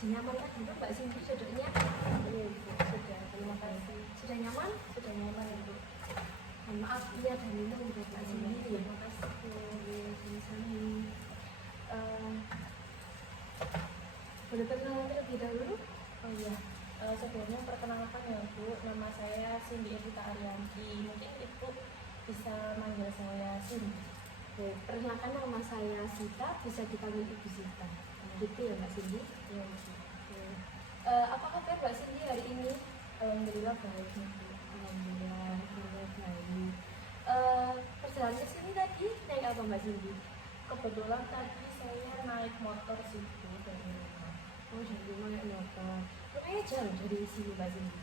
dinyamankan dulu Mbak Cindy duduknya. Iya Ibu, sudah, terima kasih. Sudah nyaman? Sudah nyaman Ibu. Maaf, iya ada minum buat Mbak Cindy. Terima kasih Bu. Sama-sama. Boleh perkenalan terlebih dahulu? Oh iya, sebelumnya perkenalkan ya Bu, nama saya Cindy Evita Arianti. Mungkin Ibu bisa manggil saya Cindy. Oke, perkenalkan nama saya Sita, bisa dipanggil Ibu Sita. Gitu ya Mbak Cindy? Iya Bu. Apa kabar Mbak Cindy hari ini? Alhamdulillah baik Bu. Alhamdulillah baik. Perjalanan ke sini tadi naik apa Mbak Cindy? Kebetulan tadi saya naik motor sih Bu dari rumah. Oh, dari rumah naik motor. Lumayan jauh dari sini Mbak Cindy.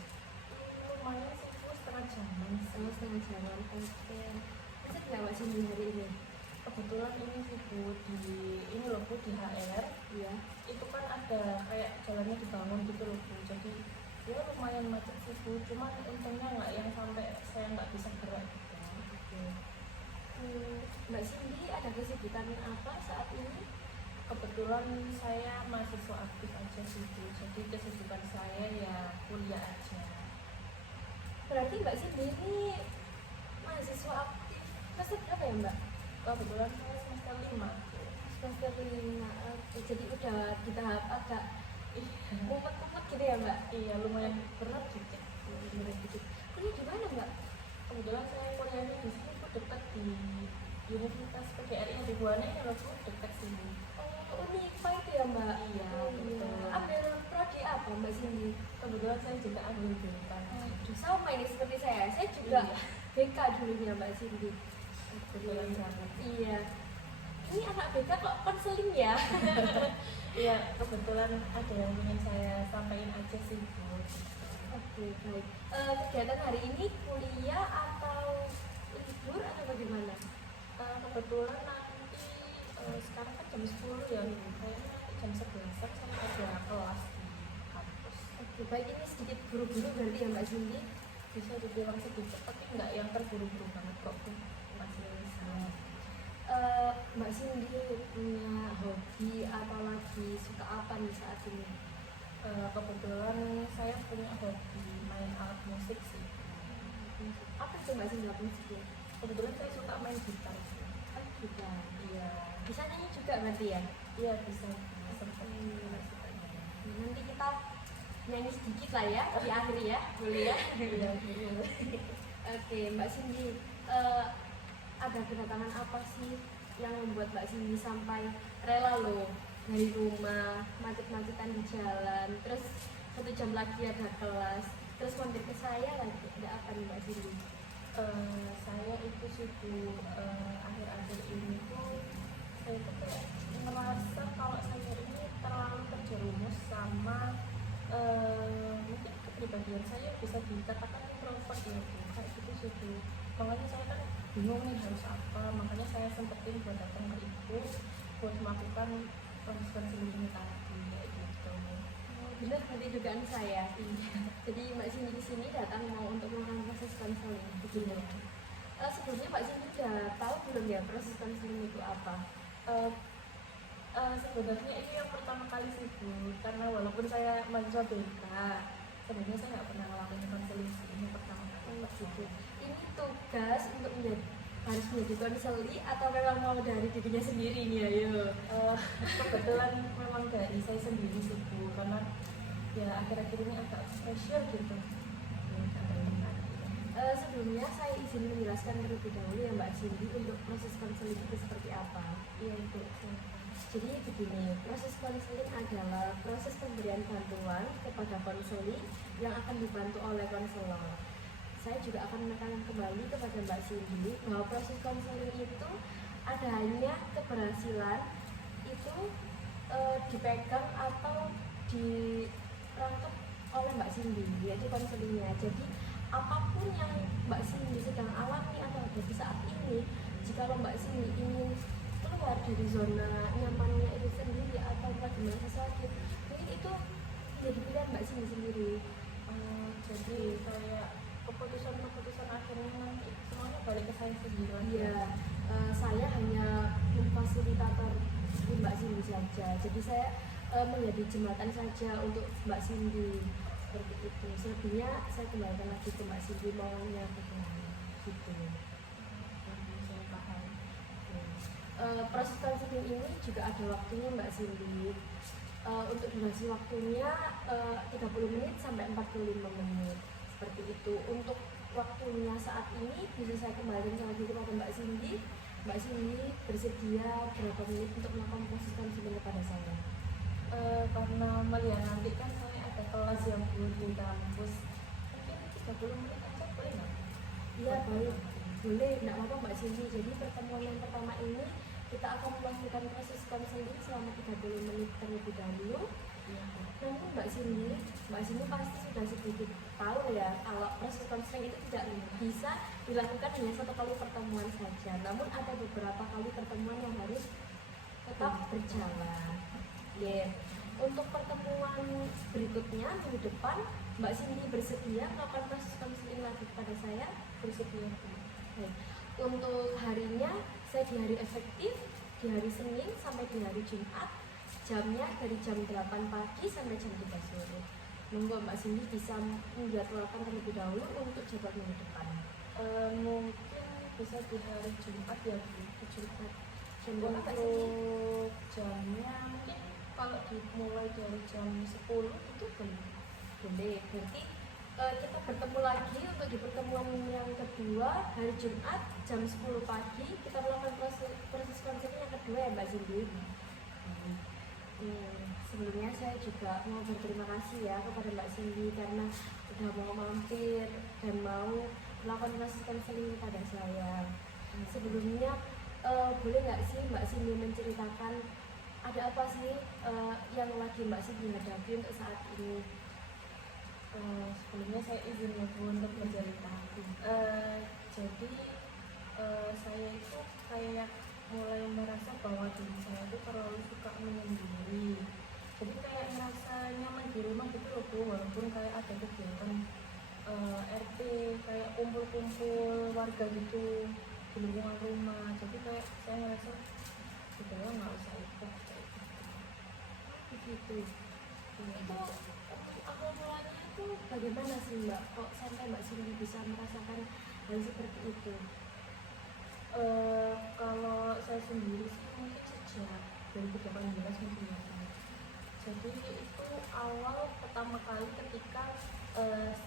Lumayan sih Bu, setengah jaman. Setengah jalan. Oke. Macet nggak Mbak Cindy hari ini? Kebetulan ini sih Bu, ini loh Bu, di HR. Iya. Itu kan ada kayak jalannya dibangun gitu loh Bu, jadi ya lumayan macet sih Bu, cuman untungnya nggak yang sampai saya nggak bisa gerak gitu. Oke. Mbak Cindy ada kesibukan apa saat ini? Kebetulan saya mahasiswa aktif aja sih Bu, jadi kesibukan saya ya kuliah aja. Berarti Mbak Cindy ini mahasiswa aktif semester berapa ya Mbak? Kebetulan saya semester 5 Bu. Semester 5. Oke, jadi udah di tahap agak mumet-mumet gitu ya Mbak? Iya, lumayan berat dikit. Kuliah di mana Mbak? Kebetulan saya kuliahnya di sini Bu, dekat di Universitas PGRI di Buana ini loh Bu, dekat sini. Oh, Unifa itu ya Mbak? Iya, Iya. betul. Ambil prodi apa Mbak Cindy? Kebetulan saya juga ambil jurusan. Aduh, sama ini seperti saya juga Iya. BK dulunya Mbak Cindy. Kebetulan banget. Iya. Ini anak BK kok konseling ya? Iya, kebetulan ada yang ingin saya sampaikan aja sih Bu. Oke, baik. Kegiatan hari ini kuliah atau libur atau bagaimana? Kebetulan nanti sekarang kan jam 10 ya Bu. Kayaknya nanti jam 11 saya ada kelas di kampus. Oke, baik, ini sedikit buru-buru berarti ya Mbak Cindy? Bisa dibilang sedikit, tapi nggak yang terburu-buru banget kok Bu. Masih bisa. Mbak Cindy punya hobi atau lagi suka apa nih saat ini? Kebetulan saya punya hobi main alat musik sih. Apa itu Mbak Cindy alat musiknya? Kebetulan saya suka main gitar sih. Oh, gitar. Iya, Bisa nyanyi juga berarti ya? iya bisa. Sempat suka nyanyi. Nanti kita nyanyi sedikit lah ya di akhir ya, boleh ya? Iya, iya. Oke, Mbak Cindy, ada kedatangan apa sih yang membuat Mbak Cindy sampai rela loh dari rumah, macet-macetan di jalan, terus 1 jam lagi ada kelas, terus mampir ke saya lagi, ada apa nih Mbak Cindy? Saya itu sih Bu, akhir-akhir ini tuh saya tuh kayak merasa kalau saya ini terlalu terjerumus sama mungkin kepribadian saya bisa dikatakan introvert ya Bu, kayak gitu sih Bu. Makanya saya kan bingung nih harus apa, makanya saya sempetin buat datang ke Ibu buat melakukan proses konseling tadi kayak gitu. Benar berarti dugaan saya. Iya. Jadi Mbak Cindy di sini datang mau untuk melakukan proses konseling, begini. Sebelumnya Mbak Cindy udah tahu belum ya proses konseling itu apa? Sebenarnya ini yang pertama kali sih Bu, karena walaupun saya mahasiswa BK, sebenarnya saya nggak pernah ngelakuin konseling sih, ini pertama kali. Gitu. Ini tugas untuk harus menjadi konseli atau memang mau dari dirinya sendiri nih ayo? Kebetulan memang dari saya sendiri sih Bu, karena ya akhir-akhir ini agak pressure gitu. Sebelumnya saya izin menjelaskan terlebih dahulu ya Mbak Cindy untuk proses konseling itu seperti apa. Iya Bu. Jadi begini, proses konseling adalah proses pemberian bantuan kepada konseli yang akan dibantu oleh konselor. Saya juga akan menekankan kembali kepada Mbak Cindy bahwa proses konseling itu ada hanya keberhasilan itu dipegang atau dirangkap oleh Mbak Cindy, yaitu konselingnya. Jadi apapun yang Mbak Cindy sedang alami atau hadapi saat ini, jika Mbak Cindy ingin keluar dari zona nyamannya itu sendiri atau lagi merasa sakit, mungkin itu menjadi pilihan Mbak Cindy sendiri. Jadi kayak keputusan akhirnya nanti semuanya balik ke saya sendiri. Iya, saya hanya memfasilitator Mbak Cindy saja. Jadi saya menjadi jembatan saja untuk Mbak Cindy seperti itu. Selebihnya saya kembalikan lagi ke Mbak Cindy maunya bagaimana gitu. Saya paham. Proses konseling ini juga ada waktunya Mbak Cindy. Untuk durasi waktunya 30 menit sampai 45 menit seperti itu. Untuk waktunya saat ini bisa saya kembalikan lagi kepada Mbak Cindy. Mbak Cindy bersedia berapa menit untuk melakukan proses konseling kepada saya? Karena melihat nanti kan saya ada kelas yang belum di kampus, mungkin 30 menit aja boleh nggak? Iya baik, boleh, tidak apa-apa Mbak Cindy. Jadi pertemuan yang pertama ini kita akan melakukan proses konseling selama 30 menit terlebih dahulu. Iya. Namun Mbak Cindy pasti sudah sedikit tahu ya kalau proses konseling itu tidak bisa dilakukan hanya satu kali pertemuan saja. Namun ada beberapa kali pertemuan yang harus tetap berjalan. Ya, untuk pertemuan berikutnya minggu depan Mbak Cindy bersedia melakukan proses konseling lagi kepada saya? Bersedia. Baik. Untuk harinya saya di hari efektif di hari Senin sampai di hari Jumat, jamnya dari jam 8 pagi sampai jam 3 sore. Monggo Mbak Cindy bisa menjadwalkan terlebih dahulu untuk jadwal minggu depan. Mungkin bisa di hari Jumat ya Bu. Di Jumat. Jam berapa Mbak Cindy? Untuk jamnya mungkin kalau dimulai dari jam 10 itu boleh. Boleh. Berarti kita bertemu lagi untuk di pertemuan yang kedua hari Jumat jam 10 pagi kita melakukan proses konseling yang kedua ya Mbak Cindy. Sebelumnya saya juga mau berterima kasih ya kepada Mbak Cindy karena sudah mau mampir dan mau melakukan proses konseling kepada saya. Sebelumnya boleh nggak sih Mbak Cindy menceritakan ada apa sih yang lagi Mbak Cindy hadapi untuk saat ini? Sebelumnya saya izin ya Bu untuk bercerita. Jadi saya itu kayak mulai merasa bahwa diri saya itu terlalu suka menyendiri. Jadi kayak ngerasa nyaman di rumah gitu loh Bu, walaupun kayak ada kegiatan RT kayak kumpul-kumpul warga gitu di lingkungan rumah. Jadi kayak saya ngerasa sudah nggak usah ikut kayak gitu. Itu awal mulanya itu bagaimana sih Mbak? Kok sampai Mbak Cindy bisa merasakan hal seperti itu? Kalau saya sendiri sih mungkin sejak 2018 mungkin ya. Jadi itu awal pertama kali ketika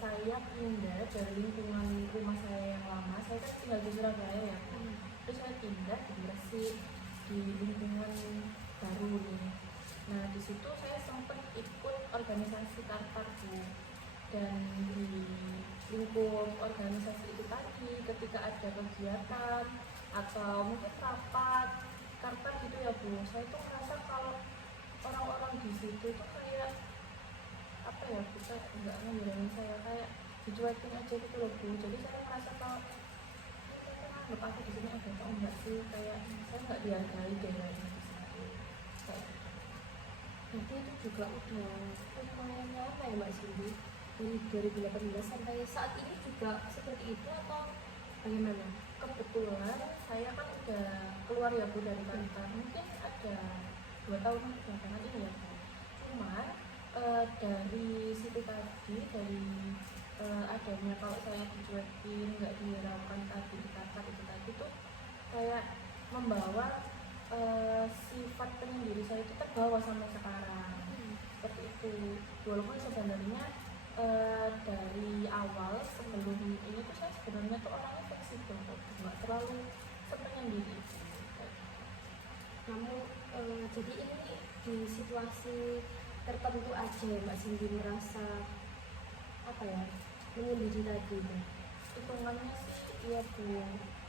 saya pindah dari lingkungan rumah saya yang lama. Saya kan tinggal di Surabaya ya. Terus saya pindah di Gresik di lingkungan baru nih. Nah di situ saya sempat ikut organisasi Kartar Bu. Dan di lingkup organisasi itu tadi ketika ada kegiatan atau mungkin rapat Kartar gitu ya Bu, saya tuh merasa kalau orang-orang di situ tuh kayak apa ya, kita nggak ngehilangin saya, kayak dicuekin aja gitu loh Bu. Jadi saya merasa kalau anggap aku di sini ada atau enggak sih, kayak saya nggak dihargai deh di sini. Berarti itu juga udah lumayan lama ya Mbak Cindy? Dari 2018 sampai saat ini juga seperti itu atau bagaimana? Kebetulan saya kan udah keluar ya Bu dari kantor, mungkin ada 2 tahun belakangan ini ya. Cuman dari situ tadi, dari adanya kalau saya dicuekin, nggak dihiraukan tadi di kantor itu tadi tuh kayak membawa sifat penyendiri saya itu terbawa sampai sekarang. Seperti itu. Walaupun sebenarnya dari awal sebelum ini tuh saya sebenarnya tuh orangnya fleksibel, nggak terlalu sepenyendiri. Namun jadi ini di situasi tertentu aja ya Mbak Cindy merasa apa ya, menyendiri tadi itu? Hitungannya sih iya Bu,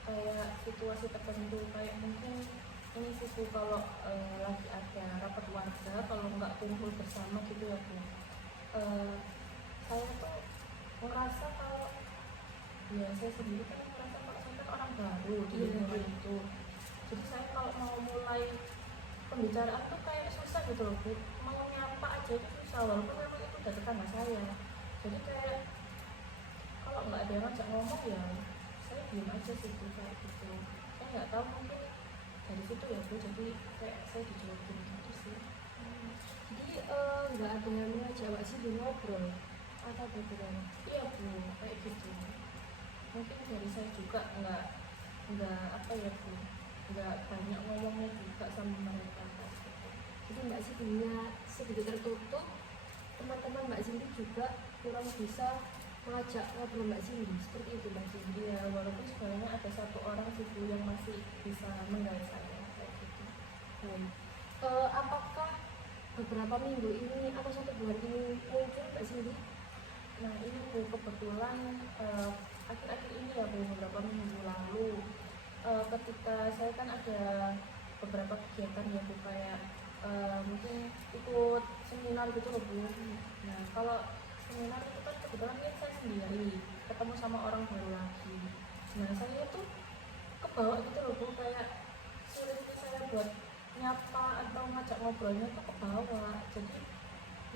kayak situasi tertentu, kayak mungkin ini sih Bu, kalau lagi ada rapat warga, kalau nggak kumpul bersama gitu ya Bu, saya tuh merasa kalau ya saya sendiri kan merasa kalau saya kan orang baru di lingkungan itu. Jadi saya kalau mau mulai pembicaraan tuh kayak susah gitu loh Bu, mau nyapa aja itu susah, walaupun memang itu udah tetangga saya. Jadi kayak kalau nggak ada yang ngajak ngomong ya saya diam aja sih Bu, kayak gitu. Saya nggak tahu, mungkin dari situ ya Bu, jadi kayak saya dicuekin gitu sih. Jadi nggak ada yang mengajak Mbak Cindy ngobrol atau bagaimana? Iya Bu, kayak gitu. Mungkin dari saya juga nggak apa ya Bu, nggak banyak ngomongnya juga sama mereka. Jadi Mbak Cindy-nya sedikit tertutup, teman-teman Mbak Cindy juga kurang bisa mengajak ngobrol Mbak Cindy, seperti itu Mbak Cindy. Ya walaupun sebenarnya ada satu orang sih Bu yang masih bisa menggait saya kayak gitu. Baik. Apakah beberapa minggu ini atau 1 bulan ini muncul Mbak Cindy? Nah ini Bu kebetulan akhir-akhir ini ya Bu, beberapa minggu lalu ketika saya kan ada beberapa kegiatan ya Bu, kayak mungkin ikut seminar gitu loh Bu. Nah kalau seminar itu kan kebetulan kan saya sendiri ketemu sama orang baru lagi. Nah saya tuh kebawa gitu loh Bu, kayak sulit saya buat nyapa atau ngajak ngobrolnya tuh kebawa. Jadi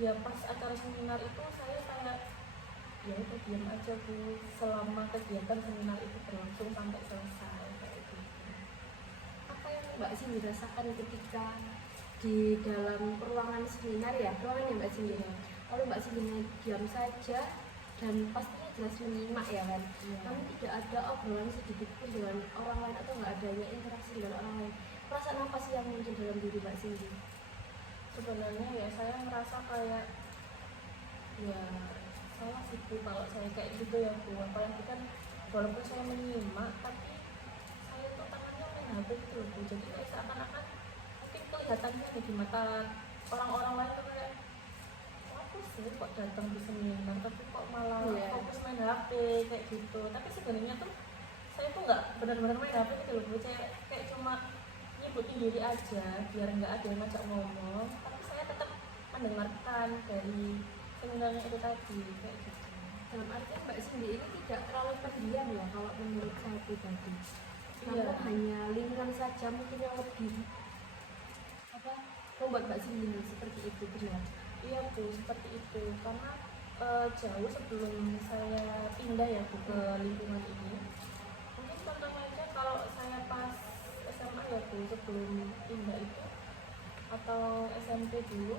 ya pas acara seminar itu saya kayak ya udah diam aja Bu selama kegiatan seminar itu berlangsung sampai selesai kayak gitu. Apa yang Mbak Cindy rasakan ketika di dalam ruangan seminar ya, ruangan ya Mbak Cindy? Iya. Kalau Mbak Cindy diam saja dan pastinya jelas menyimak ya kan, Iya. namun tidak ada obrolan sedikit pun dengan orang lain atau nggak adanya interaksi dengan orang lain. Perasaan apa sih yang muncul dalam diri Mbak Cindy? Sebenarnya ya saya merasa kayak ya salah sih Bu kalau saya kayak gitu ya Bu, apalagi kan walaupun saya menyimak tapi saya tuh tangannya main HP gitu loh Bu, jadi kayak seakan-akan mungkin kelihatannya nih di mata orang-orang lain tuh kayak apa sih kok datang di seminar tapi kok malah Iya. fokus main HP kayak gitu. Tapi sebenarnya tuh saya tuh nggak benar-benar main HP gitu loh Bu, saya kayak cuma nyibutin diri aja biar nggak ada yang ngajak ngomong, tapi saya tetap mendengarkan dari seminarnya itu tadi kayak gitu. Dalam artian Mbak Cindy ini tidak terlalu pendiam ya kalau menurut saya pribadi. Iya. Namun hanya lingkungan saja mungkin yang lebih apa membuat Mbak Cindy seperti itu, benar? Iya Bu, seperti itu karena jauh sebelum saya pindah ya Bu ke lingkungan ini. Mungkin contohnya aja kalau saya pas SMA ya Bu, sebelum pindah itu atau SMP dulu,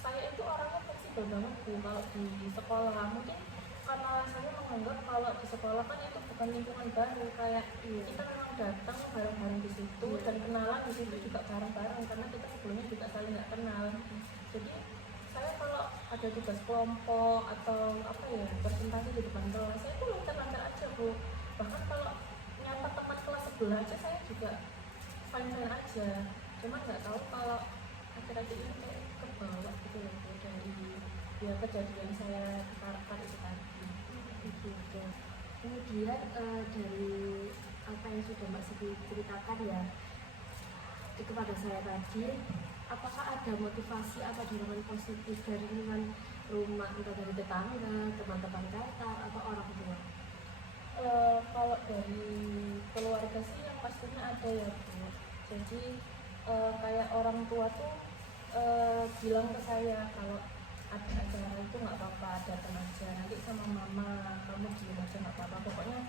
saya itu orangnya fleksibel banget Bu kalau di sekolah. Mungkin karena saya menganggap kalau di sekolah kan itu bukan lingkungan baru, kayak kita memang datang bareng-bareng di situ dan kenalan di situ juga bareng-bareng karena kita sebelumnya juga saling nggak kenal. Jadi saya kalau ada tugas kelompok atau apa ya presentasi di depan kelas, saya tuh lancar-lancar aja Bu. Bahkan kalau nyapa teman kelas sebelah aja saya juga fine-fine aja. Cuma nggak tahu kalau akhir-akhir ini kayak kebawa gitu loh Bu, dari ya kejadian saya di Tarkar itu tadi. Begitu. Kemudian dari apa yang sudah Mbak Cindy ceritakan ya itu kepada saya tadi, apakah ada motivasi atau dorongan positif dari lingkungan rumah, entah dari tetangga, teman-teman kantor atau orang tua? Kalau dari keluarga sih yang pastinya ada ya Bu. Jadi kayak orang tua tuh bilang ke saya kalau ada acara itu nggak apa-apa, datang aja nanti sama mama, kamu diem aja nggak apa-apa, pokoknya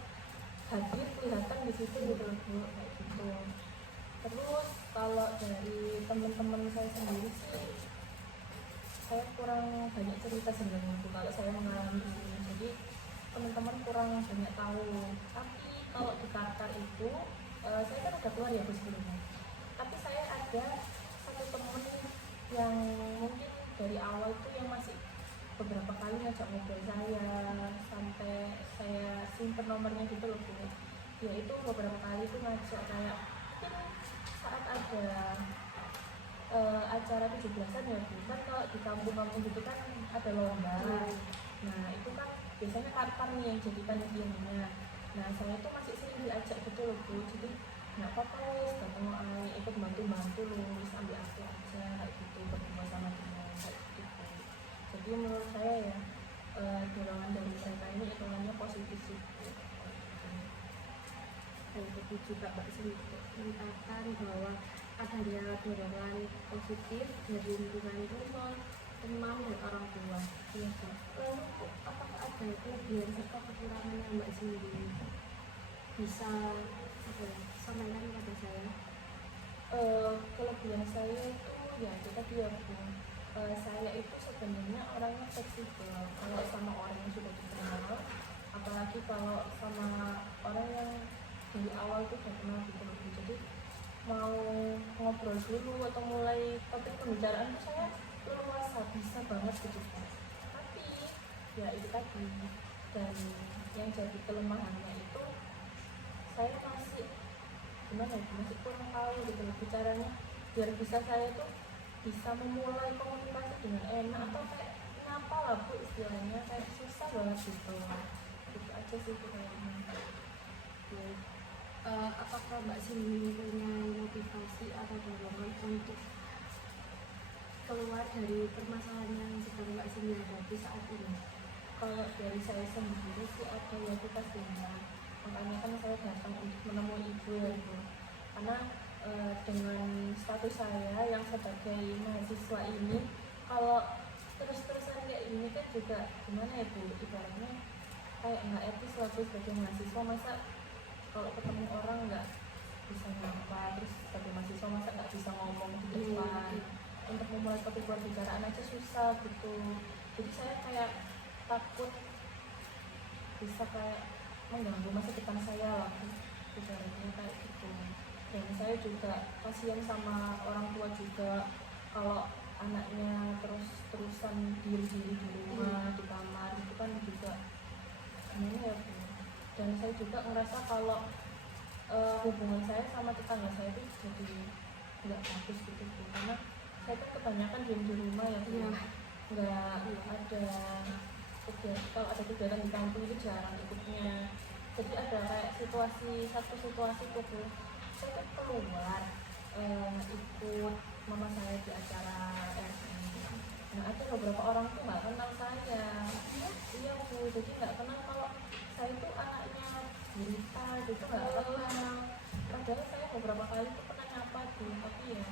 hadir kelihatan di situ gitu loh Bu, kayak gitu. Terus kalau dari teman-teman saya sendiri sih saya kurang banyak cerita sebenarnya Bu kalau saya mengalami ini, jadi teman-teman kurang banyak tahu. Tapi kalau di Tarkar itu saya kan udah keluar ya Bu sebelumnya, tapi saya ada satu temen yang mungkin dari awal itu yang masih beberapa kali ngajak ngobrol saya sampai saya simpen nomornya gitu loh Bu. Dia itu beberapa kali itu ngajak kayak mungkin saat ada acara 17-an ya Bu, kan kalau di kampung-kampung gitu kan ada lomba. Nah itu kan biasanya Tarkar nih yang jadi panitianya. Nah saya itu masih sering diajak gitu loh Bu, jadi nggak apa-apa wis datang ikut bantu-bantu loh, wis ambil aku aja kayak gitu, berdua sama dia kayak gitu Bu. Jadi menurut saya ya dorongan dari mereka ini hitungannya positif sih Bu. Dan itu juga Mbak Cindy ceritakan bahwa adanya dorongan positif dari lingkungan rumah, teman dan orang tua. Iya sih. Lalu apakah ada kelebihan serta kekurangan yang Mbak Cindy bisa apa ya, sampaikan kepada saya? Kelebihan saya itu ya itu tadi ya Bu, saya itu sebenarnya orangnya fleksibel kalau sama orang yang sudah dikenal, apalagi kalau sama orang yang dari awal tuh udah kenal gitu loh. Jadi mau ngobrol dulu atau mulai topik pembicaraan tuh saya leluasa, bisa banget gitu. Tapi ya itu tadi, dan yang jadi kelemahannya itu saya masih gimana ya, masih kurang tahu gitu loh bicaranya, biar bisa saya tuh bisa memulai komunikasi dengan enak atau kayak ngapa lah bu istilahnya, kayak susah banget gitu. Itu aja sih kayaknya. Apakah Mbak Cindy punya motivasi atau dorongan untuk keluar dari permasalahan yang sedang Mbak Cindy hadapi saat ini? Kalau dari saya sendiri sih ada ya kita sehingga makanya kan saya datang untuk menemui ibu ya bu, karena dengan status saya yang sebagai mahasiswa ini, kalau terus-terusan kayak ini kan juga gimana ya bu, ibaratnya kayak nggak etis lah bu sebagai mahasiswa. Masa kalau ketemu orang nggak bisa nyapa, terus sebagai mahasiswa masa nggak bisa ngomong di depan, untuk memulai topik pembicaraan aja susah gitu. Jadi saya kayak takut bisa kayak mengganggu masa depan saya lah, ibaratnya kayak gitu. Dan saya juga kasihan sama orang tua juga kalau anaknya terus-terusan diri-diri di rumah, di kamar, itu kan juga gimana ya bu. Dan saya juga ngerasa kalau hubungan saya sama tetangga saya itu jadi nggak bagus gitu bu, karena saya kan kebanyakan diem di rumah ya bu, nggak ada kegiatan, kalau ada kegiatan di kampung itu jarang ikutnya. Jadi ada kayak satu situasi tuh bu, saya kan keluar ikut mama saya di acara RT. Nah ada beberapa orang tuh nggak kenal saya, iya bu, jadi nggak kenal kalau saya itu anaknya berita gitu, nggak kenal. Padahal saya beberapa kali tuh pernah nyapa tuh, tapi ya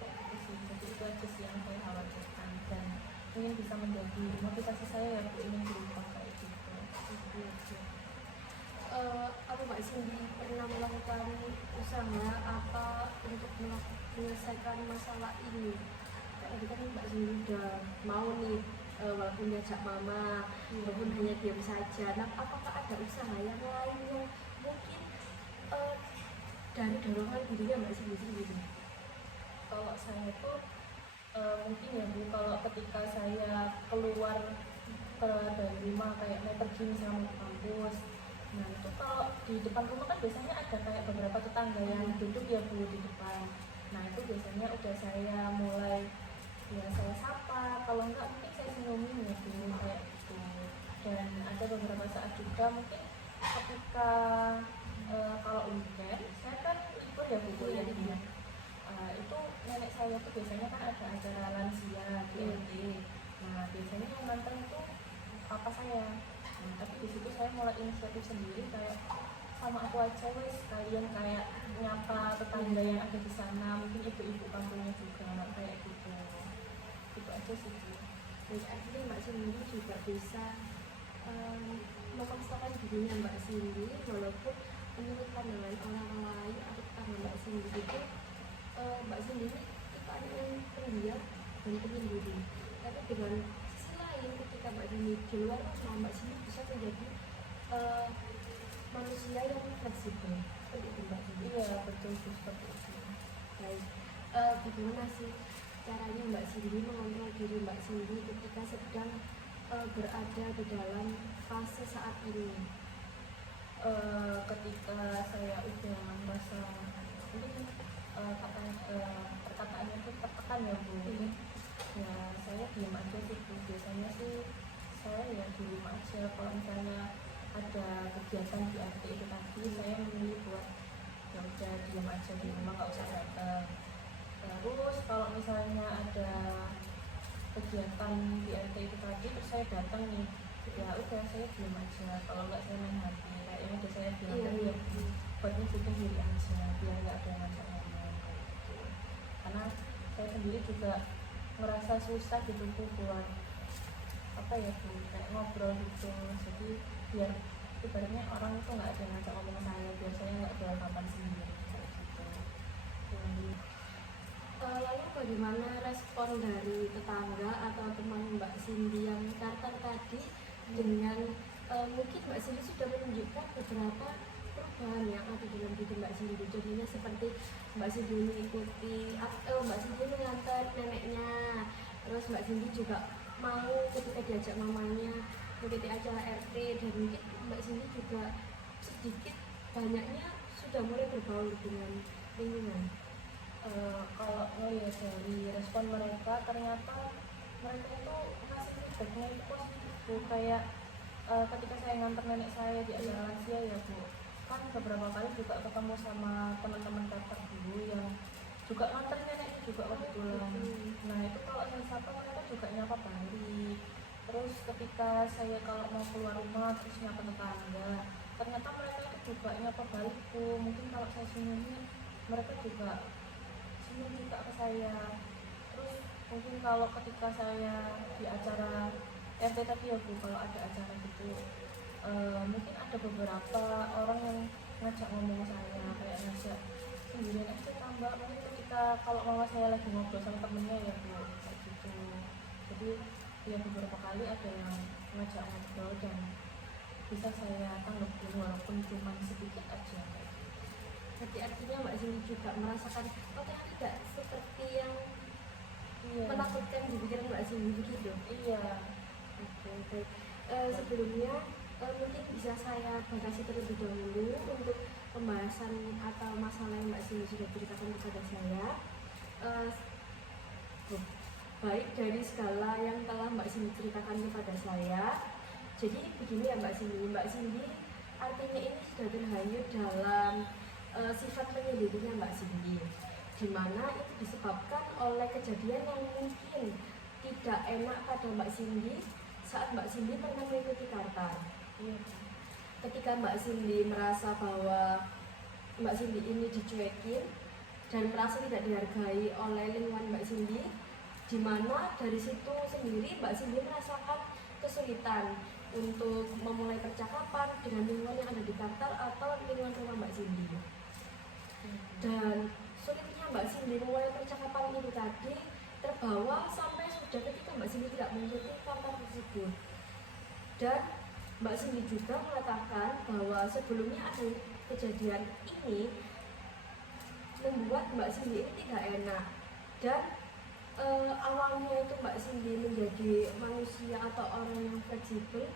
kayak gitu sih. Jadi itu aja sih yang saya khawatirkan, dan ingin bisa menjadi motivasi saya ya bu, ingin berubah kayak gitu. Apa Mbak Cindy pernah melakukan usaha apa untuk menyelesaikan masalah ini? Tadi kan Mbak Cindy udah mau nih, walaupun diajak mama, walaupun hanya diam saja. Nah, apakah ada usaha yang lain yang mungkin dari dorongan dirinya Mbak Cindy sendiri? Kalau saya tuh mungkin ya bu, kalau ketika saya keluar dari rumah kayak mau pergi misalnya ke kampus, nah itu kalau di depan rumah kan biasanya ada kayak beberapa tetangga yang duduk ya bu di depan. Nah itu biasanya udah saya mulai ya saya sapa, kalau enggak mungkin saya senyumin ya bu kayak gitu. Dan ada beberapa saat juga mungkin ketika kalau weekend saya kan ikut ya bu kuliahnya. Itu nenek saya tuh biasanya kan ada acara lansia di RT. Nah biasanya yang nonton itu papa saya. Nah, tapi di situ saya mulai inisiatif sendiri, kayak sama aku aja wes kalian kayak nyapa tetangga yang ada di sana, mungkin ibu-ibu kampungnya juga kayak gitu. Itu aja sih bu. Jadi akhirnya Mbak Cindy juga bisa memaksakan dirinya Mbak Cindy, walaupun menurut pandangan orang lain atau tetangga Mbak Cindy itu Mbak Cindy itu anak yang pendiam dan penyendiri. Tapi dengan sisi lain, ketika Mbak Cindy di luar rumah, Mbak Cindy bisa menjadi manusia yang fleksibel. Seperti itu Mbak Cindy. Iya betul seperti itu. Baik, bagaimana sih caranya Mbak Cindy mengontrol diri Mbak Cindy ketika sedang berada di dalam fase saat ini? Ketika saya udah merasa mungkin perkataannya tuh tertekan ya bu, ya saya diam aja sih bu. Biasanya sih saya ya di rumah aja. Kalau misalnya ada kegiatan di RT itu tadi, saya memilih buat ya udah diam aja di rumah, nggak usah datang. Terus kalau misalnya ada kegiatan di RT itu tadi terus saya datang nih, ya udah saya diam aja. Kalau nggak saya main HP, kayaknya udah saya bilang tadi ya buat nunjukin diri aja, biar nggak ada yang ngajak ngomong kayak gitu. Karena saya sendiri juga ngerasa susah gitu tuh buat apa ya bu, kayak ngobrol gitu. Jadi biar ibaratnya orang itu nggak ada yang ngajak ngomong saya, biar saya nggak beranggapan sendiri kayak gitu. Lalu bagaimana respon dari tetangga atau teman Mbak Cindy yang Carter tadi dengan mungkin Mbak Cindy sudah menunjukkan beberapa perubahan yang ada dalam diri Mbak Cindy. Jadinya seperti Mbak Cindy mengikuti, Mbak Cindy mengantar neneknya, terus Mbak Cindy juga mau ketika diajak mamanya mengikuti acara RT, dan mungkin Mbak Cindy juga sedikit banyaknya sudah mulai berbaur dengan lingkungan. Kalau ngelihat dari respon mereka, ternyata mereka itu ngasih feedbacknya itu positif Bu. Kayak ketika saya nganter nenek saya di acara lansia ya Bu, kan beberapa kali juga ketemu sama teman-teman kantor dulu yang juga nganter neneknya juga kebetulan. Nah itu kalau saya sapa mereka juga nyapa balik. Terus ketika saya kalau mau keluar rumah terus nyapa tetangga, ternyata mereka itu juga nyapa balik Bu. Mungkin kalau saya senyumin, mereka juga senyum juga ke saya. Terus mungkin kalau ketika saya di acara RT tadi ya Bu, kalau ada acara gitu, mungkin ada beberapa orang yang ngajak ngomong saya, kayak ngajak sendirian aja tambah. Mungkin ketika kalau mama saya lagi ngobrol sama temennya ya Bu, kayak gitu. Jadi ya beberapa kali ada yang ngajak ngobrol dan bisa saya tanggapin walaupun cuma sedikit aja. Berarti artinya Mbak Cindy juga merasakan ternyata tidak seperti yang Iya. menakutkan di pikiran Mbak Cindy begitu. Iya. Oke, baik. Sebelumnya mungkin bisa saya batasi terlebih dahulu untuk pembahasan atau masalah yang Mbak Cindy sudah ceritakan kepada saya. Baik dari skala yang telah Mbak Cindy ceritakan kepada saya. Jadi begini ya Mbak Cindy. Mbak Cindy artinya ini sudah terhanyut dalam sifat penyendirinya Mbak Cindy, di mana itu disebabkan oleh kejadian yang mungkin tidak enak pada Mbak Cindy saat Mbak Cindy pernah mengikuti Carter. Ketika Mbak Cindy merasa bahwa Mbak Cindy ini dicuekin dan merasa tidak dihargai oleh lingkungan Mbak Cindy, di mana dari situ sendiri Mbak Cindy merasakan kesulitan untuk memulai percakapan dengan lingkungan yang ada di Carter atau lingkungan rumah Mbak Cindy. Dan sulitnya Mbak Cindy memulai percakapan itu tadi terbawa sampai sudah ketika Mbak Cindy tidak mengikuti Carter tersebut. Dan Mbak Cindy juga mengatakan bahwa sebelumnya ada kejadian ini membuat Mbak Cindy ini tidak enak, dan awalnya itu Mbak Cindy menjadi manusia atau orang yang fleksibel,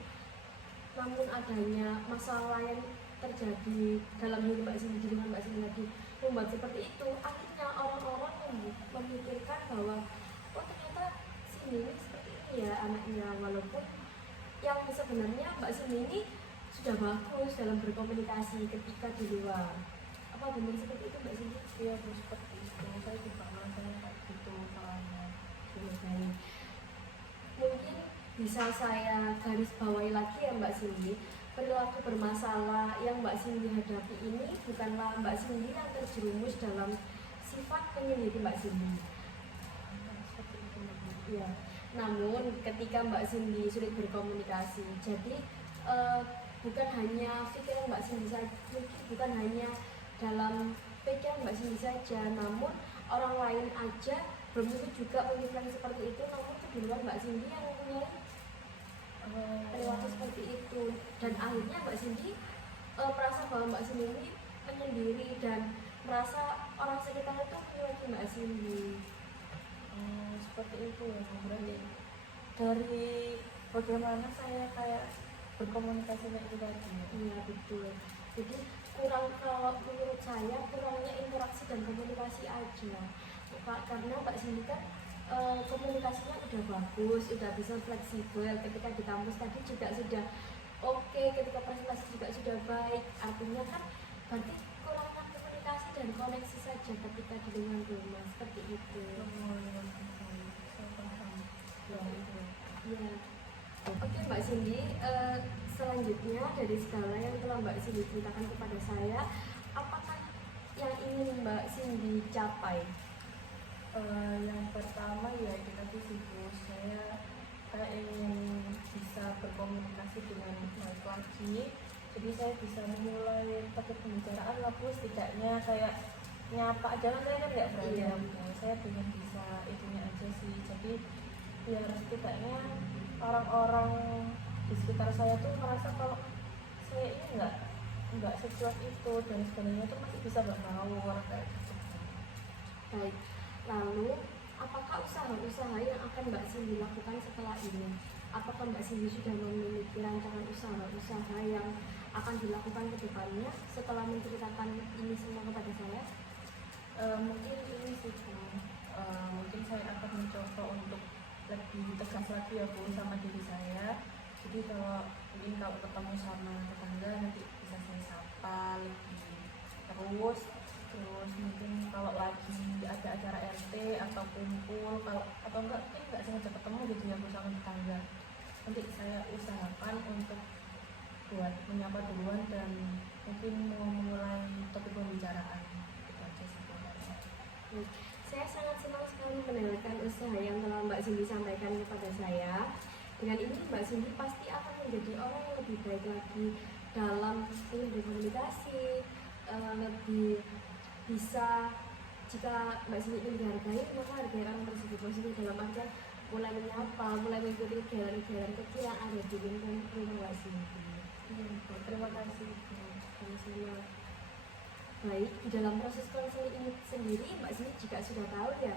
namun adanya masalah yang terjadi dalam diri Mbak Cindy, di lingkungan Mbak Cindy lagi membuat seperti itu. Akhirnya orang-orang memikirkan bahwa oh ternyata Cindy ini seperti ini ya anaknya, walaupun yang sebenarnya Mbak Cindy ini sudah bagus dalam berkomunikasi ketika di luar. Apa benar seperti itu Mbak Cindy? Iya Bu, seperti itu. Saya juga ngerasain kayak gitu soalnya. Baik. Mungkin bisa saya garis bawahi lagi ya Mbak Cindy, perilaku bermasalah yang Mbak Cindy hadapi ini bukanlah Mbak Cindy yang terjerumus dalam sifat penyendiri Mbak Cindy. Seperti itu Bu. Ya. Namun ketika Mbak Cindy sulit berkomunikasi, jadi bukan hanya pikiran Mbak Cindy saja, mungkin bukan hanya dalam pikiran Mbak Cindy saja, namun orang lain aja belum tentu juga memikirkan seperti itu, namun itu di luar Mbak Cindy yang mempunyai perilaku seperti itu. Dan akhirnya Mbak Cindy merasa bahwa Mbak Cindy ini menyendiri dan merasa orang sekitar itu menyukai Mbak Cindy. Seperti itu ya Bu. Berarti dari bagaimana saya kayak berkomunikasi kayak itu tadi. Iya betul. Jadi kurang, kalau menurut saya kurangnya interaksi dan komunikasi aja. Karena Mbak Cindy kan komunikasinya udah bagus, udah bisa fleksibel. Ketika di kampus tadi juga sudah oke, ketika presentasi juga sudah baik. Artinya kan berarti kurangnya komunikasi dan koneksi saja ketika di lingkungan rumah, seperti itu. Saya paham. Ya. Oke Mbak Cindy, selanjutnya dari skala yang telah Mbak Cindy ceritakan kepada saya, apakah yang ingin Mbak Cindy capai? Yang pertama ya itu tadi sih Bu, saya ingin bisa berkomunikasi dengan baik lagi. Jadi saya bisa memulai topik pembicaraan lah Bu, setidaknya kayak nyapa aja kan saya kan nggak berani Iya. saya pengen bisa itunya aja sih, jadi biar setidaknya orang-orang di sekitar saya tuh merasa kalau saya ini nggak secuek itu dan sebenarnya tuh masih bisa berbaur kayak gitu. Baik, lalu apakah usaha-usaha yang akan Mbak Cindy lakukan setelah ini? Apakah Mbak Cindy sudah memiliki rancangan usaha-usaha yang akan dilakukan ke depannya setelah menceritakan ini semua kepada saya? Mungkin ini sih mungkin saya akan mencoba untuk lebih tegas lagi ya Bu sama diri saya. Jadi mungkin kalau ketemu sama tetangga nanti bisa saya sapa lebih terus mungkin kalau lagi ada acara RT atau kumpul atau enggak sengaja ketemu gitu ya Bu sama tetangga, nanti saya usahakan untuk buat menyapa duluan dan mungkin mau memulai topik pembicaraan. Itu aja sih Bu. Saya sangat senang sekali mendengarkan usaha yang telah Mbak Cindy sampaikan kepada saya. Dengan ini Mbak Cindy pasti akan menjadi orang yang lebih baik lagi dalam berkomunikasi, lebih bisa, jika Mbak Cindy ingin dihargai, maka hargai orang tersebut. Maksudnya dalam artian mulai menyapa, mulai mengikuti kegiatan kecil yang ada di lingkungan rumah Mbak Cindy. Terima kasih Bu. Sama-sama. Baik, di dalam proses konseling ini sendiri Mbak Cindy juga sudah tahu ya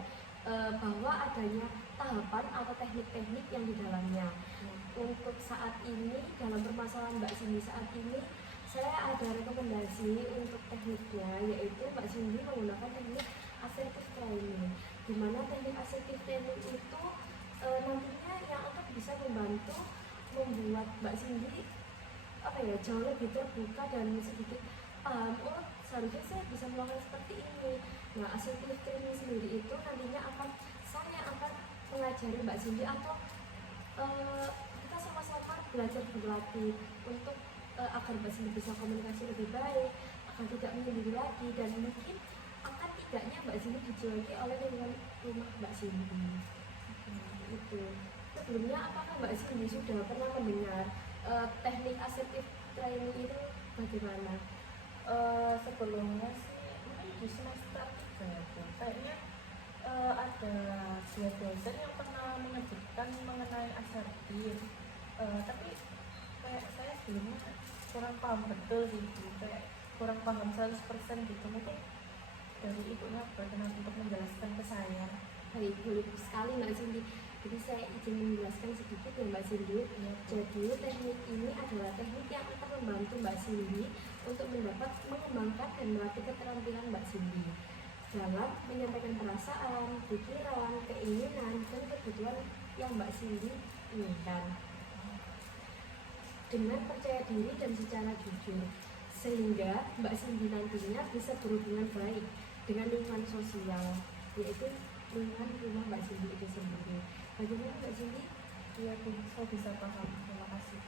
bahwa adanya tahapan atau teknik-teknik yang di dalamnya. Untuk saat ini, dalam permasalahan Mbak Cindy saat ini, saya ada rekomendasi untuk tekniknya, yaitu Mbak Cindy menggunakan teknik assertive training, di mana teknik assertive training itu nantinya yang akan bisa membantu membuat Mbak Cindy jauh lebih terbuka dan sedikit paham, oh seharusnya saya bisa melakukan seperti ini. Nah, assertive training sendiri itu nantinya saya akan mengajari Mbak Cindy atau kita sama-sama belajar berlatih untuk agar Mbak Cindy bisa komunikasi lebih baik, akan tidak menyendiri lagi, dan mungkin akan tidaknya Mbak Cindy dicueki oleh lingkungan rumah Mbak Cindy. Itu. Sebelumnya apakah Mbak Cindy sudah pernah mendengar teknik assertive training itu bagaimana? Sebelumnya sih mungkin di semester 3 ya Bu, kayaknya ada 2 dosen yang pernah menyebutkan mengenai asertif, tapi kayak saya sebelumnya kurang paham betul gitu, kayak kurang paham 100% gitu. Mungkin dari ibunya berkenan untuk menjelaskan ke saya. Baik, boleh sekali Mbak Cindy. Jadi saya izin menjelaskan sedikit ya Mbak Cindy. Jadi teknik ini adalah teknik yang akan membantu Mbak Cindy untuk mengembangkan dan melatih keterampilan Mbak Cindy dalam menyampaikan perasaan, pikiran, keinginan, dan kebutuhan yang Mbak Cindy inginkan dengan percaya diri dan secara jujur, sehingga Mbak Cindy nantinya bisa berhubungan baik dengan lingkungan sosial, yaitu lingkungan rumah Mbak Cindy itu sendiri. Bagaimana Mbak Cindy? Iya Bu, saya bisa paham. Terima kasih.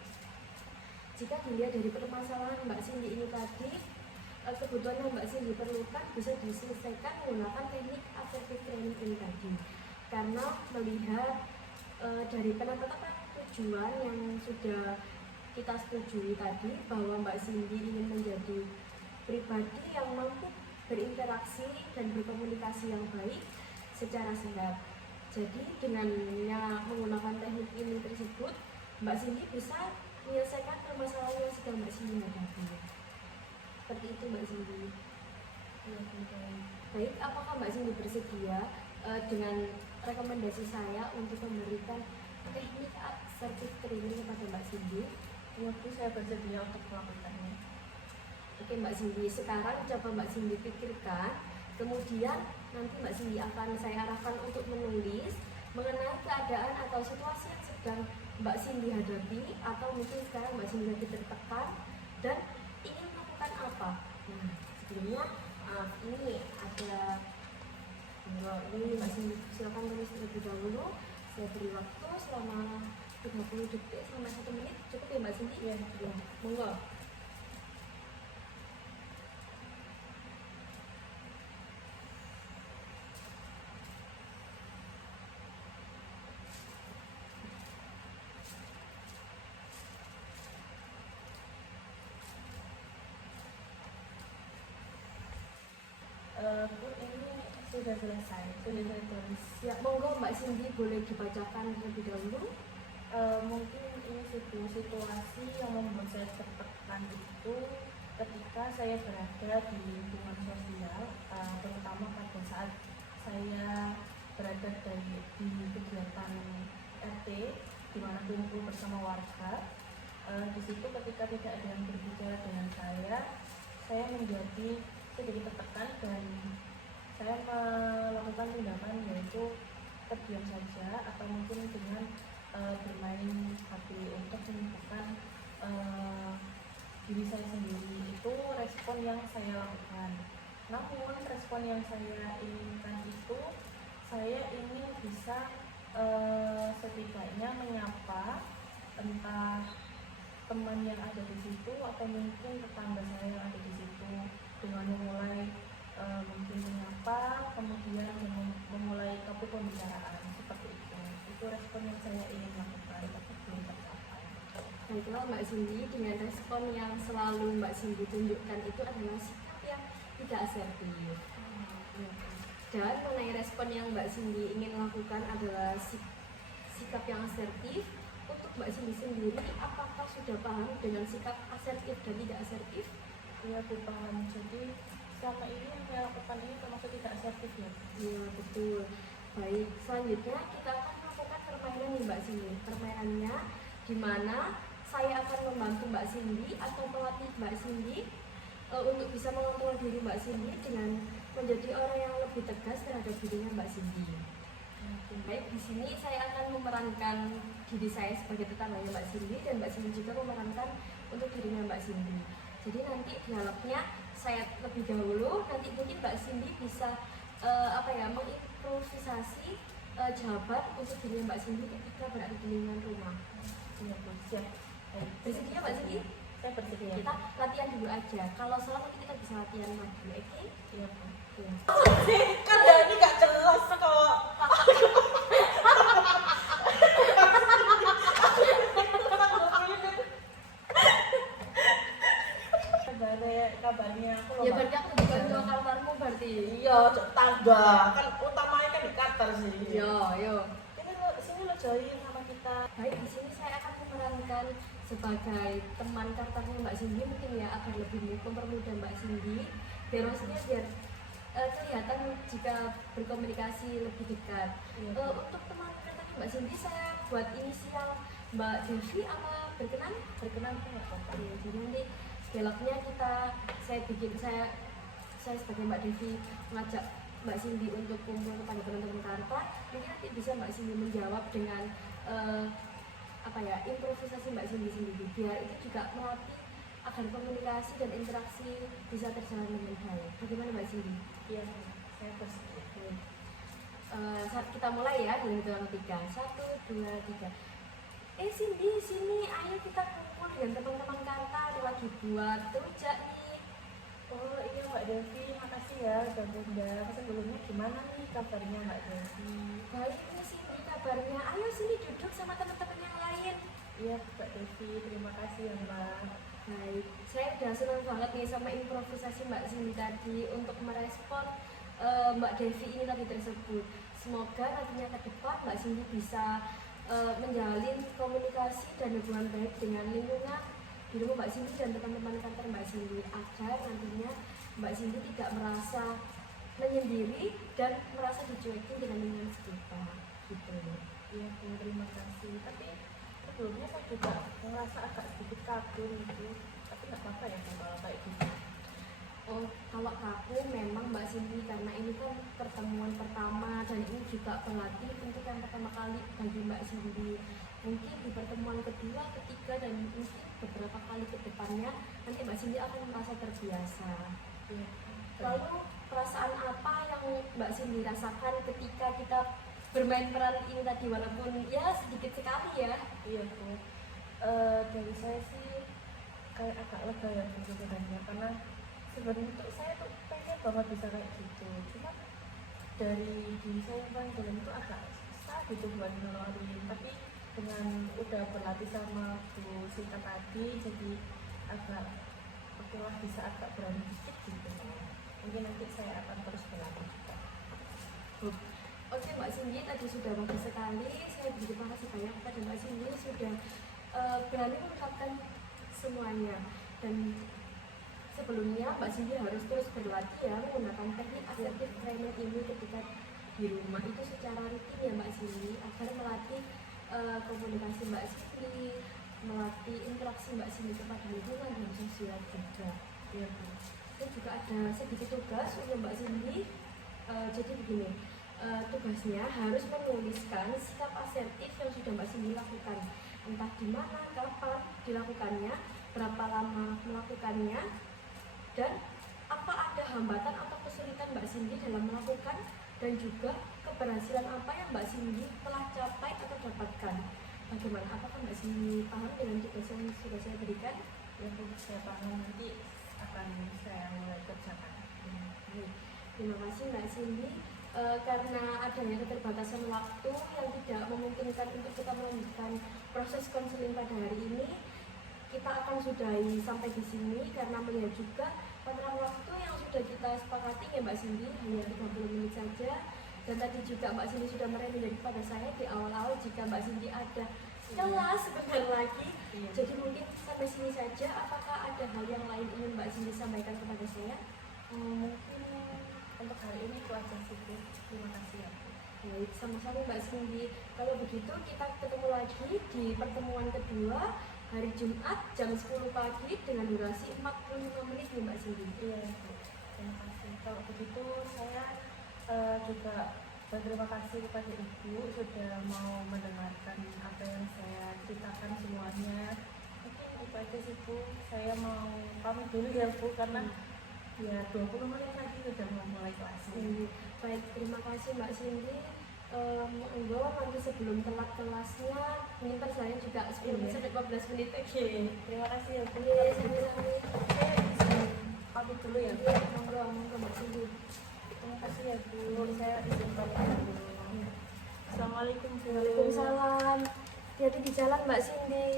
Jika dilihat dari permasalahan Mbak Cindy ini tadi, kebutuhan yang Mbak Cindy perlukan bisa diselesaikan menggunakan teknik assertive training ini tadi. Karena melihat dari penetapan tujuan yang sudah kita setujui tadi, bahwa Mbak Cindy ingin menjadi pribadi yang mampu berinteraksi dan berkomunikasi yang baik secara sehat. Jadi dengannya menggunakan teknik ini tersebut, Mbak Cindy bisa menyelesaikan permasalahan yang sedang Mbak Cindy hadapi. Seperti itu Mbak Cindy. Iya, baik, apakah Mbak Cindy bersedia dengan rekomendasi saya untuk memberikan teknik assertive training kepada Mbak Cindy? Iya Bu, saya bersedia untuk melakukannya. Oke Mbak Cindy, sekarang coba Mbak Cindy pikirkan, kemudian nanti Mbak Cindy akan saya arahkan untuk menulis mengenai keadaan atau situasi yang sedang Mbak Cindy hadapi, atau mungkin sekarang Mbak Cindy lagi tertekan dan ingin melakukan apa. Nah, sebelumnya ini ada ini Mbak Cindy, silakan tulis terlebih dahulu. Saya beri waktu selama 30 detik sampai 1 menit, cukup ya Mbak Cindy? Iya, monggo. sudah selesai tulis. Ya, monggo Mbak Cindy boleh dibacakan terlebih dahulu. Mungkin ini situasi yang membuat saya tertekan itu ketika saya berada di lingkungan sosial, terutama pada saat saya berada di kegiatan RT di mana kumpul bersama warga. Di situ ketika tidak ada yang berbicara dengan saya menjadi sedikit tertekan dan saya melakukan tindakan yaitu terdiam saja atau mungkin dengan bermain HP untuk menyibukkan diri saya sendiri. Itu respon yang saya lakukan. Namun respon yang saya inginkan itu saya ingin bisa setidaknya menyapa entah teman yang ada di situ atau mungkin tetangga saya yang ada di situ dengan memulai mungkin menyapa, kemudian memulai topik pembicaraan seperti itu. Itu respon yang saya ingin lakukan tapi belum tercapai. Baiklah Mbak Cindy, dengan respon yang selalu Mbak Cindy tunjukkan itu adalah sikap yang tidak asertif. Dan mengenai respon yang Mbak Cindy ingin lakukan adalah sikap yang asertif. Untuk Mbak Cindy sendiri, apakah sudah paham dengan sikap asertif dan tidak asertif? Iya, aku paham. Jadi selama ini yang saya lakukan ini termasuk tidak asertif ya? Iya, betul. Baik, selanjutnya kita akan melakukan permainan nih Mbak Cindy. Permainannya di mana saya akan membantu Mbak Cindy atau melatih Mbak Cindy untuk bisa mengontrol diri Mbak Cindy dengan menjadi orang yang lebih tegas terhadap dirinya Mbak Cindy. Baik, di sini saya akan memerankan diri saya sebagai tetangganya Mbak Cindy dan Mbak Cindy juga memerankan untuk dirinya Mbak Cindy. Jadi nanti dialognya saya lebih dahulu, nanti mungkin Mbak Cindy bisa mengimprovisasi jawaban untuk dirinya Mbak Cindy ketika berada di lingkungan rumah. Siap. Bersedia Mbak Cindy? Saya bersedia. Kita latihan dulu aja. Kalau salah nanti kita bisa latihan lagi, oke? Iya. Iya. Kan ini gak jelas kok. Kabarnya aku loh. Ya berarti aku bukan cowok kamarmu berarti. Iya, tambah kan utamanya kan di Qatar sih. Iya, iya. Sini lo join sama kita. Baik, di sini saya akan memerankan sebagai teman kartarnya Mbak Cindy mungkin ya agar lebih mempermudah Mbak Cindy biar maksudnya biar kelihatan jika berkomunikasi lebih dekat. Untuk teman kartarnya Mbak Cindy saya buat inisial Mbak Devi apa berkenan? Berkenan tuh nggak apa-apa. Ya, jadi nanti dialognya saya sebagai Mbak Devi mengajak Mbak Cindy untuk kumpul kepada teman-teman Karta. Mungkin nanti bisa Mbak Cindy menjawab dengan improvisasi Mbak Cindy sendiri biar itu juga melatih agar komunikasi dan interaksi bisa terjalan dengan baik. Bagaimana Mbak Cindy? Iya, saya bersedia. Saat kita mulai ya dengan hitungan 3. 1, 2, 3. Cindy, sini ayo kita kumpul dengan teman-teman Karta, ada lagi buat rujak nih. Oh iya Mbak Devi, makasih ya udah diundang. Sebelumnya gimana nih kabarnya Mbak Devi? Baik nih Cindy kabarnya, ayo sini duduk sama teman-teman yang lain. Iya Mbak Devi, terima kasih ya Mbak. Baik, saya udah senang banget nih sama improvisasi Mbak Cindy tadi untuk merespon Mbak Devi ini tadi tersebut. Semoga nantinya ke depan Mbak Cindy bisa menjalin komunikasi dan hubungan baik dengan lingkungan di rumah Mbak Cindy dan teman-teman kantor Mbak Cindy agar nantinya Mbak Cindy tidak merasa menyendiri dan merasa dicuekin dengan lingkungan sekitar gitu. Iya Bu, terima kasih. Tapi sebelumnya saya juga merasa agak sedikit kagum gitu. Tapi nggak apa-apa ya kalau kayak gitu. Oh, kalau aku memang Mbak Cindy karena ini kan pertemuan pertama dan ini juga pelatih untuk yang pertama kali bagi Mbak Cindy. Mungkin di pertemuan kedua, ketiga dan mungkin beberapa kali ke depannya nanti Mbak Cindy akan merasa terbiasa. Iya. Lalu perasaan apa yang Mbak Cindy rasakan ketika kita bermain peran ini tadi walaupun ya sedikit sekali ya? Iya Bu. Dari saya sih kayak agak lega ya Bu sebenarnya karena sebenarnya untuk saya tuh pengen banget bisa kayak gitu. Cuma dari diri saya yang paling dalam itu agak susah gitu buat ngeluarin. Tapi dengan udah berlatih sama Bu Sita tadi jadi agak oke lah bisa agak berani dikit gitu. Mungkin nanti saya akan terus berlatih juga. Oke Mbak Cindy, tadi sudah bagus sekali. Saya berterima kasih banyak kepada Mbak Cindy sudah berani mengungkapkan semuanya. Dan sebelumnya Mbak Cindy harus terus berlatih ya menggunakan teknik assertive training ini ketika di rumah itu secara rutin ya Mbak Cindy, agar melatih komunikasi Mbak Cindy, melatih interaksi Mbak Cindy kepada lingkungan dan sosial juga. Ya Bu. Dan juga ada sedikit tugas untuk Mbak Cindy. Jadi begini, tugasnya harus menuliskan sikap asertif yang sudah Mbak Cindy lakukan, entah di mana, kapan dilakukannya, berapa lama melakukannya, dan apa ada hambatan atau kesulitan Mbak Cindy dalam melakukan, dan juga keberhasilan apa yang Mbak Cindy telah capai atau dapatkan. Bagaimana? Apakah Mbak Cindy paham dengan tugas yang sudah saya berikan? Ya Bu, saya paham, nanti akan saya mulai kerjakan. Terima kasih Mbak Cindy. Karena adanya keterbatasan waktu yang tidak memungkinkan untuk kita melanjutkan proses konseling pada hari ini, kita akan sudahi sampai di sini karena melihat juga paparan waktu yang sudah kita sepakati ya Mbak Cindy hanya 30 menit saja. Dan tadi juga Mbak Cindy sudah mereminder kepada saya di awal-awal jika Mbak Cindy ada kelas sebentar lagi. Jadi mungkin sampai sini saja. Apakah ada hal yang lain ingin Mbak Cindy sampaikan kepada saya? Mungkin untuk hari ini itu aja sih Bu. Terima kasih ya Bu. Baik, sama-sama Mbak Cindy. Kalau begitu kita ketemu lagi di pertemuan kedua hari Jumat jam 10 pagi dengan durasi 45 menit ya Mbak Cindy. Iya Bu, terima kasih. Kalau begitu saya juga berterima kasih kepada Ibu sudah mau mendengarkan apa yang saya ceritakan semuanya. Mungkin itu aja sih Bu, saya mau pamit dulu ya Bu, karena ya 20 menit lagi sudah mau mulai kelasnya. Baik, terima kasih Mbak Cindy. Enggak, nanti sebelum telat kelasnya minta saya juga 10 sampai 15 menit. Oke. Terima kasih ya Bu. Iya, sama-sama. Saya bisa pamit dulu ya Bu. Iya, monggo Mbak Cindy. Terima kasih ya Bu, saya izin pamit dulu. Assalamualaikum Bu. Waalaikumsalam. Hati-hati di jalan Mbak Cindy.